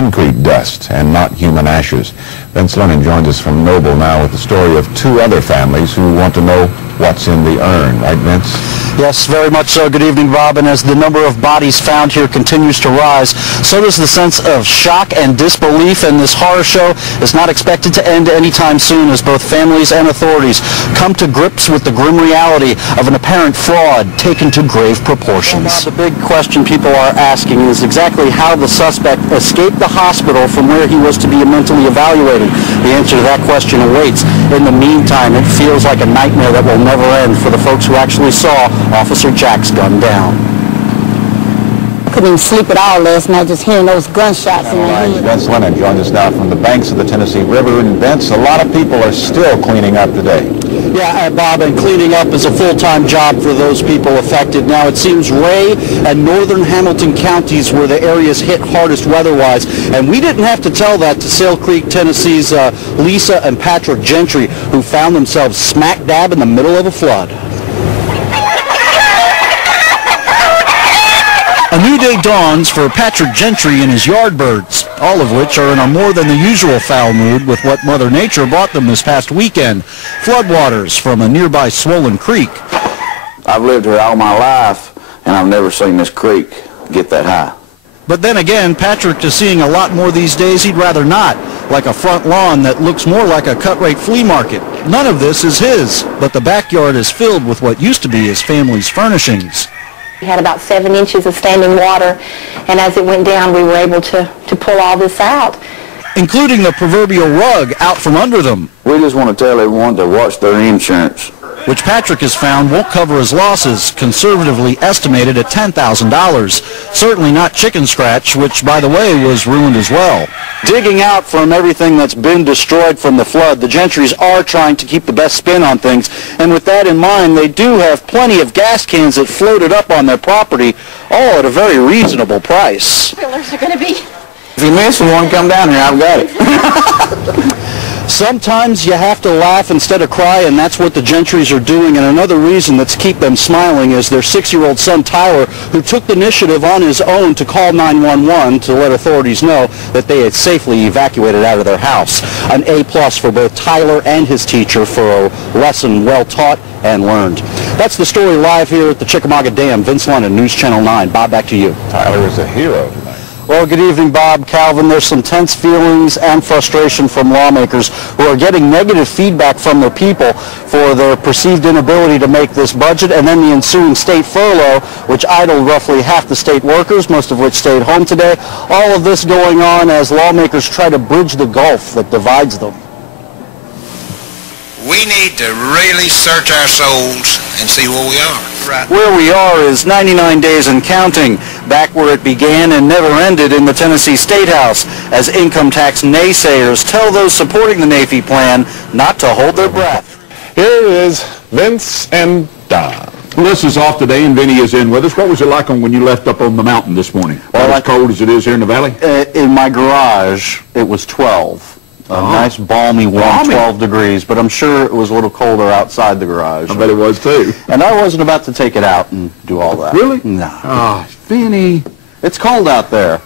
concrete dust and not human ashes. Vince Lennon joins us from Noble now with the story of two other families who want to know what's in the urn. Right, Vince? Yes, very much so. Good evening, Bob. And as the number of bodies found here continues to rise, so does the sense of shock and disbelief. And this horror show is not expected to end anytime soon as both families and authorities come to grips with the grim reality of an apparent fraud taken to grave proportions. Well, Bob, the big question people are asking is exactly how the suspect escaped the hospital from where he was to be mentally evaluated. The answer to that question awaits. In the meantime, it feels like a nightmare that will never end for the folks who actually saw Officer Jack's gun down. Couldn't even sleep at all last night just hearing those gunshots in my head. Vince Lennon joins us now from the banks of the Tennessee River. And Vince, a lot of people are still cleaning up today. Yeah, Bob, and cleaning up is a full-time job for those people affected. Now, it seems Ray and northern Hamilton counties were the areas hit hardest weather-wise, and we didn't have to tell that to Sale Creek, Tennessee's Lisa and Patrick Gentry, who found themselves smack dab in the middle of a flood. A new day dawns for Patrick Gentry and his Yardbirds, all of which are in a more than the usual foul mood with what Mother Nature brought them this past weekend, floodwaters from a nearby swollen creek. I've lived here all my life, and I've never seen this creek get that high. But then again, Patrick is seeing a lot more these days he'd rather not, like a front lawn that looks more like a cut-rate flea market. None of this is his, but the backyard is filled with what used to be his family's furnishings. We had about 7 inches of standing water, and as it went down, we were able to pull all this out. Including the proverbial rug out from under them. We just want to tell everyone to watch their insurance, which Patrick has found won't cover his losses, conservatively estimated at $10,000. Certainly not chicken scratch, which, by the way, was ruined as well. Digging out from everything that's been destroyed from the flood, the Gentrys are trying to keep the best spin on things, and with that in mind, they do have plenty of gas cans that floated up on their property, all at a very reasonable price. Fillers are going to be... If you miss one, come down here, I've got it. Sometimes you have to laugh instead of cry, and that's what the Gentrys are doing. And another reason that's keep them smiling is their 6-year-old son, Tyler, who took the initiative on his own to call 911 to let authorities know that they had safely evacuated out of their house. An A+ for both Tyler and his teacher for a lesson well taught and learned. That's the story live here at the Chickamauga Dam. Vince Lennon, News Channel 9. Bob, back to you. Tyler is a hero tonight. Well, good evening, Bob. Calvin, there's some tense feelings and frustration from lawmakers who are getting negative feedback from their people for their perceived inability to make this budget, and then the ensuing state furlough, which idled roughly half the state workers, most of which stayed home today. All of this going on as lawmakers try to bridge the gulf that divides them. We need to really search our souls and see where we are. Right. Where we are is 99 days and counting, back where it began and never ended in the Tennessee State House, as income tax naysayers tell those supporting the NAFI plan not to hold their breath. Here is Vince and Don. Les is off today and Vinny is in with us. What was it like when you left up on the mountain this morning? Well, as cold as it is here in the valley? In my garage, it was 12. A nice, balmy, warm 12 degrees, but I'm sure it was a little colder outside the garage. I bet it was, too. And I wasn't about to take it out and do all that. Really? No. Oh, Vinny. It's cold out there.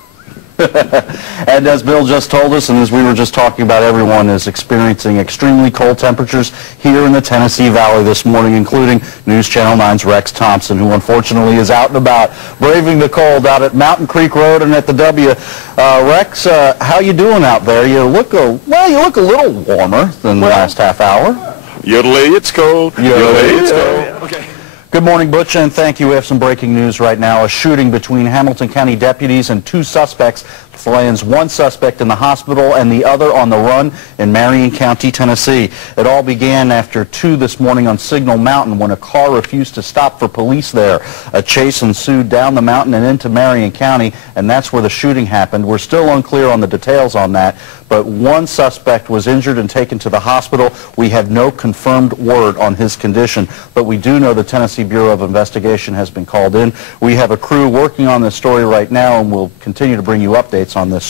And as Bill just told us, and as we were just talking about, everyone is experiencing extremely cold temperatures here in the Tennessee Valley this morning, including News Channel 9's Rex Thompson, who unfortunately is out and about, braving the cold out at Mountain Creek Road and at the W. Rex, how you doing out there? You look a little warmer than the last half hour. Yodelay, it's cold. Yodelay, it's cold. Okay. Good morning, Butch, and thank you. We have some breaking news right now. A shooting between Hamilton County deputies and 2 suspects lands 1 suspect in the hospital and the other on the run in Marion County, Tennessee. It all began after 2 this morning on Signal Mountain when a car refused to stop for police there. A chase ensued down the mountain and into Marion County, and that's where the shooting happened. We're still unclear on the details on that, but 1 suspect was injured and taken to the hospital. We have no confirmed word on his condition, but we do know the Tennessee Bureau of Investigation has been called in. We have a crew working on this story right now, and we'll continue to bring you updates on this.